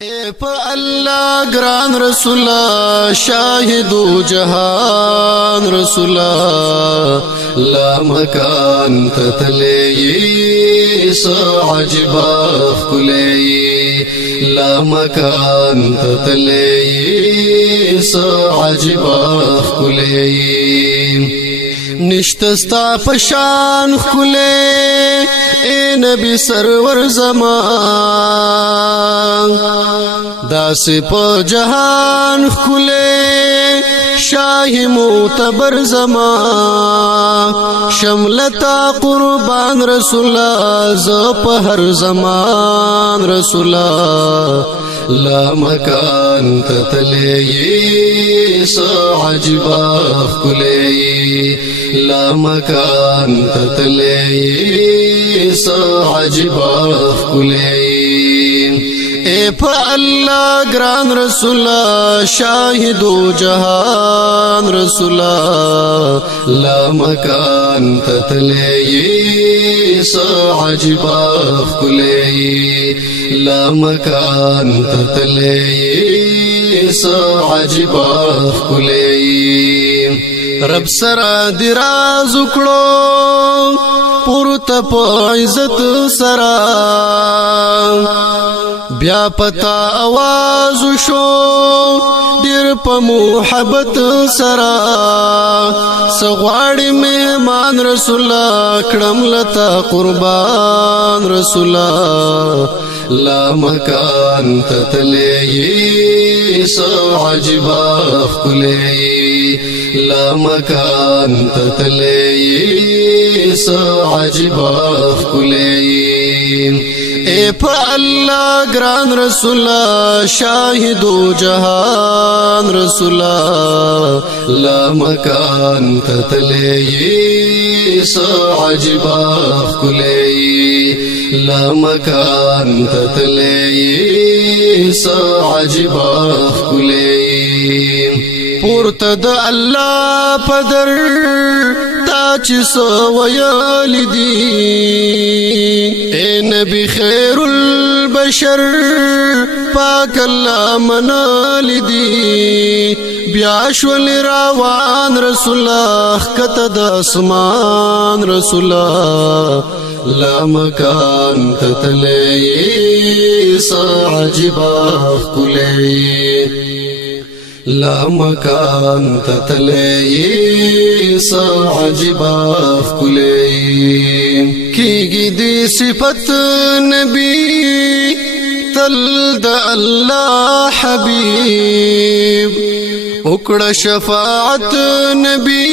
اے پا اللہ گران رسولہ شاہدو جہان رسولہ لا مکان تتلئی سعجبا خلئی لا مکان تتلئی سعجبا خلئی نشتستا پشان خلے اے نبی سرور زمان داس پا جہان خلے شاہ معتبر زمان شملتا قربان رسولہ زپ ہر زمان رسولہ لا مکان تتلئی سعجبا خلئی لا مکان تتلئی سعجبا خلئی اے پا اللہ گران رسولہ شاہدو جہان رسولہ لا مکان تتلئی سعجبا خلئی لا مکان تتلئی سعجبا خلئی رب سرا دراز اکڑو پورتا پا عزت سرا بیا پتا آواز شو دیر پا محبت سرا سغواڑی مہمان رسولہ کڑم لتا قربان رسولہ لا مکان تتلئی سعجبا خلئی لا مکان تتلئی سعجبا خلئی اے پا اللہ گران رسولہ شاہدو جہان رسولہ لا مکان تتلئی سعجبا خلئی لا مکان تتلئی سعجبا خلئی پورتا دا اللہ پدر تاچ سویال دی اے نبی خیر البشر پاک اللہ منال دی بیاشول راوان رسولہ خکت دا اسمان رسولہ لا مکان تتلئی سعجبا خلئی لا مکان تتلئی سعجبا خلئی کیگی دی صفت نبی تل دا اللہ حبیب اکڑا شفاعت نبی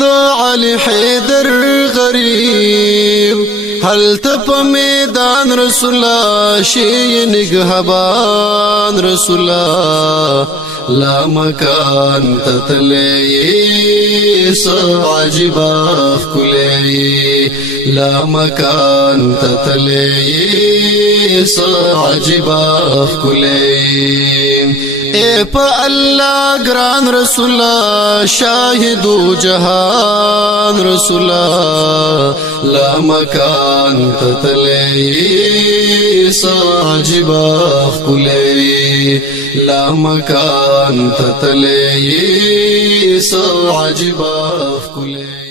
دا علی حیدر غریب حل تپ میدان رسولہ شی نگہبان رسولہ لا مکان تتلئی سعجبا خلئی لا مکان تتلئی سعجبا خلئی اے پا اللہ گران رسولہ شاہدو جہان رسولہ لا مکان تتلئی سعجبا خلئی لا مکان تتلئی سعجبا خلئی